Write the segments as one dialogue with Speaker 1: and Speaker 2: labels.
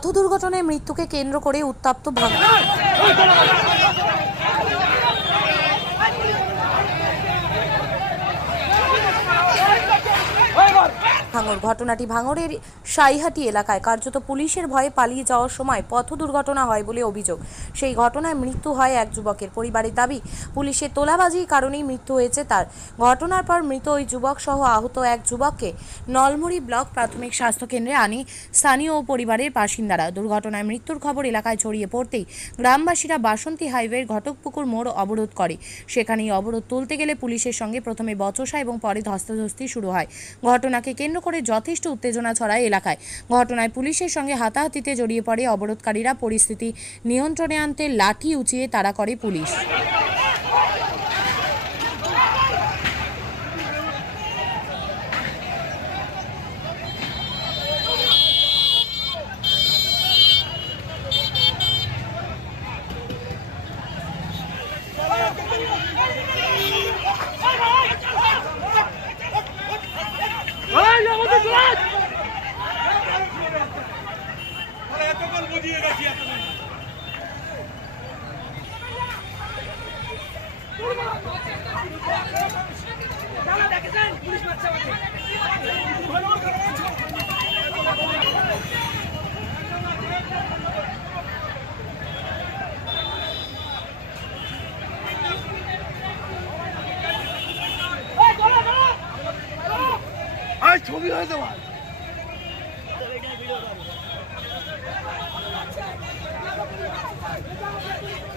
Speaker 1: পথ দুর্ঘটনায় মৃত্যুকে কেন্দ্র করে উত্তাপ্ত ভাঙড় ভাঙড় ঘটনাটি ভাঙড়ের সাইহাটি এলাকায়। কার্যত পুলিশের ভয়ে পালিয়ে যাওয়ার সময় পথ দুর্ঘটনা হয় বলে অভিযোগ। সেই ঘটনায় মৃত্যু হয় এক যুবকের। পরিবারের দাবি পুলিশের তোলাবাজির কারণেই মৃত্যু হয়েছে তার। ঘটনার পর মৃত ওই যুবক সহ আহত এক যুবককে নলমুড়ি ব্লক প্রাথমিক স্বাস্থ্য কেন্দ্রে আনি স্থানীয় ও পরিবারের বাসিন্দারা। দুর্ঘটনায় মৃত্যুর খবর এলাকায় ছড়িয়ে পড়তেই গ্রামবাসীরা বাসন্তী হাইওয়ের ঘটকপুকুর মোড় অবরোধ করে। সেখানেই অবরোধ তুলতে গেলে পুলিশের সঙ্গে প্রথমে বচসা এবং পরে ধস্তাধস্তি শুরু হয়। ঘটনাকে কেন্দ্র করে যথেষ্ট উত্তেজনা ছড়ায় এলাকায়। ঘটনায় পুলিশের সঙ্গে হাতাহাতিতে জড়িয়ে পড়ে অবরোধকারীরা। পরিস্থিতি নিয়ন্ত্রণে আনতে লাঠি উঁচিয়ে তাড়া করে পুলিশ।
Speaker 2: এতক্ষণ বুঝিয়ে গেছি এতক্ষণ আয় ছবি হয়েছে ভাই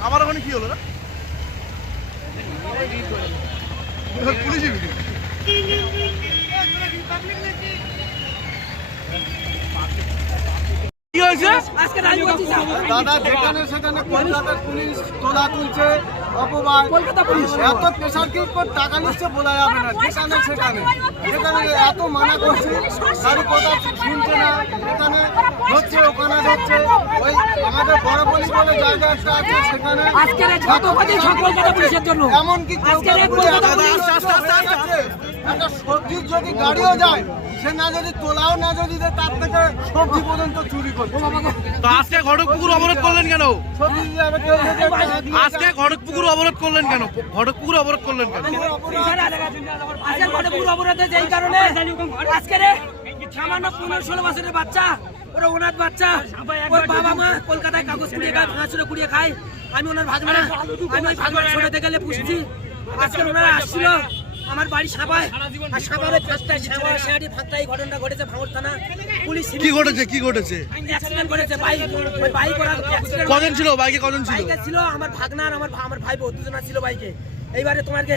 Speaker 2: আমার ওখানে কি হলো না? ভিডিও
Speaker 3: দাদা যেখানে সেখানে কলকাতার পুলিশ তোলা তুলছে অপমান কলকাতা পুলিশ এত প্রেশার করে টাকা নিচ্ছে বলা যাবে না যেখানে সেখানে যেখানে এত মানা করছে কারও কথা শুনছে না এখানে হচ্ছে ওখানে হচ্ছে ওই আমাদের বড় পুলিশ বলে জায়গা একটা আছে সেখানে
Speaker 4: আজকের সব কলকাতা পুলিশের জন্য।
Speaker 3: এমনকি
Speaker 4: আজকের
Speaker 3: একটা সবজির যদি গাড়িও যায় সে না যদি তোলাও না যদি তার থেকে সবজি পর্যন্ত চুরি করছে।
Speaker 2: তো আজকে ঘটকপুকুর অবরোধ করলেন কেন? আজকে ঘটকপুকুর অবরোধ করলেন কেন? ঘটকপুকুর অবরোধ করলেন কেন?
Speaker 4: আজকের ঘটে পুরো অবরোধ এই কারণে আজকের এই সামান্য পনেরো ষোলো বছরের বাচ্চা ওরা ওনার বাচ্চা ওর বাবা মা কলকাতায় কাগজ কুড়িয়ে খায় ভাঙাচুরে কুড়িয়ে খায়। আমি ওনার ভাগনা আমি ওই ভাগনা ছোটতে গেলে পুষছি। আজকে ওনারা আসছিল আমার বাড়ি সাপায় আর সাপারে ফাঁকটায় ঘটনাটা ঘটেছে ভাঙড় থানা। পুলিশ
Speaker 2: কি ঘটেছে? কি ঘটেছে?
Speaker 4: অ্যাক্সিডেন্ট করেছে বাইক ওই বাইক ওরা
Speaker 2: কজন ছিল? বাইকে কজন ছিল?
Speaker 4: বাইকে ছিল আমার ভাগনার আমার আমার ভাই বউ দুজনা ছিল বাইকে এইবারে তোমাকে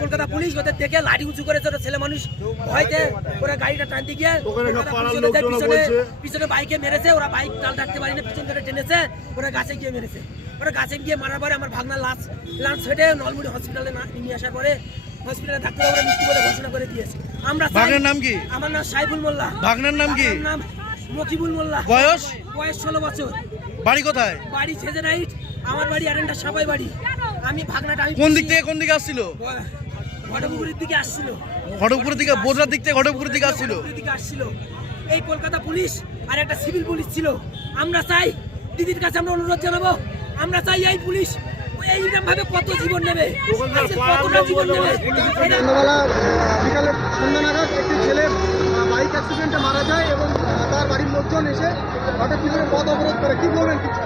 Speaker 4: কলকাতা পুলিশ ওদের দেখে লাঠি উঁচু করেছে ওরা ছেলে মানুষ। ভয়তে ওরা গাড়িটা টানতে গিয়ে পিছনে পিছনে বাইকে মেরেছে ওরা বাইক টাল ডাকতে পারি না পিছন ধরে টেনেছে ওরা গাছে গিয়ে মেরেছে। ওরা গাছে গিয়ে মারার পরে আমার ভাগনা লাশ লাশ ফেটে নলমুড়ি হসপিটালে নিয়ে আসার পরে হসপিটালে ডাক্তার ওরা মৃত্যু বলে ঘোষণা করে দিয়েছে। আমরা
Speaker 2: ভাগনার নাম কি?
Speaker 4: আমার নাম সাইফুল মোল্লা।
Speaker 2: ভাগনার নাম কি?
Speaker 4: নাম মকিবুল মোল্লা।
Speaker 2: বয়স?
Speaker 4: বয়স ষোলো বছর।
Speaker 2: বাড়ি কোথায়?
Speaker 4: বাড়ি ছেজে রাইট আমার বাড়ি আরেনটা সাপাই বাড়ি। আমি ভাগনাটা আমি
Speaker 2: কোন দিক থেকে কোন দিকে আসছিল?
Speaker 4: ঘটপুকুরের দিকে আসছিল।
Speaker 2: ঘটকপুরের দিকে বোঝার দিক থেকে ঘটকপুরের দিকে আসছিল?
Speaker 4: দিকে আসছিল। এই কলকাতা পুলিশ আর একটা সিভিল পুলিশ ছিল। আমরা চাই দিদির কাছে আমরা অনুরোধ জানাব। আমরা চাই এই পুলিশ এইরকম ভাবে কত জীবন নেবে? কতটা জীবন নেবে?
Speaker 3: সন্ধ্যাবেলা বিকালে সন্ধ্যা নাগাদ একটি ছেলে বাইক অ্যাক্সিডেন্টে মারা যায় এবং তার বাড়ির লোকজন এসে হঠাৎ করে পথ অবরোধ করে। কি বলবেন কিছু?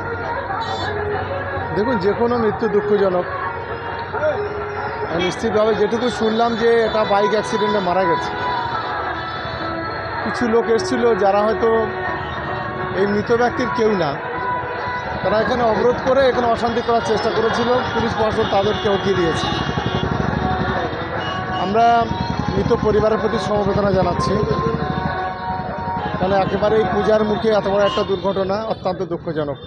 Speaker 5: দেখুন যে কোনো মৃত্যু দুঃখজনক। নিশ্চিতভাবে যেটুকু শুনলাম যে এটা বাইক অ্যাক্সিডেন্টে মারা গেছে। কিছু লোক এসেছিল যারা হয়তো এই মৃত ব্যক্তির কেউ না। তারা এখানে অবরোধ করে, এখানে অশান্তি করার চেষ্টা করেছিল। পুলিশ প্রশাসন তাদেরকে হটিয়ে দিয়েছে। আমরা মৃত পরিবারের প্রতি সমবেদনা জানাচ্ছি। তাহলে একেবারে এই পূজার মুখে এত বড় একটা দুর্ঘটনা অত্যন্ত দুঃখজনক।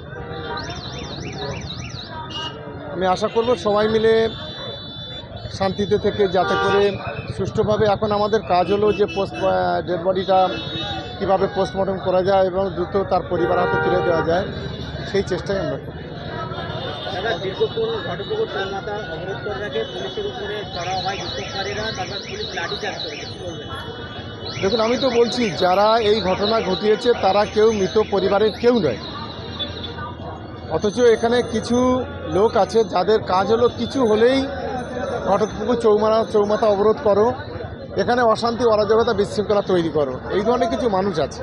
Speaker 5: আমি আশা করব সবাই মিলে শান্তিতে থেকে যাতে করে সুষ্ঠুভাবে এখন আমাদের কাজ হলো যে পোস্ট ডেড বডিটা কীভাবে পোস্টমর্টম করা যায় এবং দ্রুত তার পরিবার হাতে তুলে দেওয়া যায় সেই চেষ্টাই আমরা করি। দেখুন আমি তো বলছি যারা এই ঘটনা ঘটিয়েছে তারা কেউ মৃত পরিবারের কেউ নয়। অথচ এখানে কিছু লোক আছে যাদের কাজ হলো কিছু হলেই ঘটকপুকুর চৌমাথা চৌমাথা অবরোধ করো এখানে অশান্তি, অরাজকতা, বিশৃঙ্খলা তৈরি করো। এই ধরনের কিছু মানুষ আছে।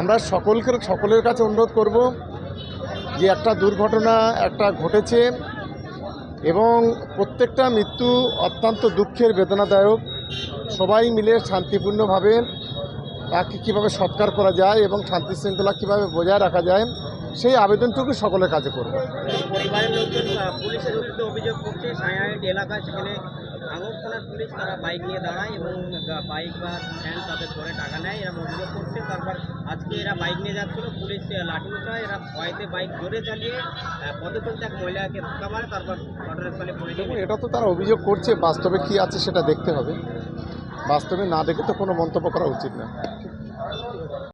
Speaker 5: আমরা সকলকে, সকলের কাছে অনুরোধ করব যে একটা দুর্ঘটনা, একটা ঘটেছে এবং প্রত্যেকটা মৃত্যু অত্যন্ত দুঃখের, বেদনাদায়ক। সবাই মিলে শান্তিপূর্ণভাবে তাকে কীভাবে সৎকার করা যায় এবং শান্তি শৃঙ্খলা কীভাবে বজায় রাখা যায়, সেই আবেদনটুকু সকলের কাছে করব।
Speaker 6: ভাঙর থানার পুলিশ তারা বাইক নিয়ে দাঁড়ায় এবং বাইক বা ভ্যান তাদের ধরে টাকা নেয় এরা অভিযোগ করছে। তারপর আজকে এরা বাইক নিয়ে যাচ্ছিল পুলিশ আহ, লাঠি উঠায় এরা ভয়তে বাইক জোরে চালিয়ে পথে চলতে এক মহিলাকে ধাক্কা মারে তারপর ঘটনাস্থলে
Speaker 5: দেখুন এটা তো তারা অভিযোগ করছে বাস্তবে কি আছে সেটা দেখতে হবে। বাস্তবে না দেখে তো কোনো মন্তব্য করা উচিত না।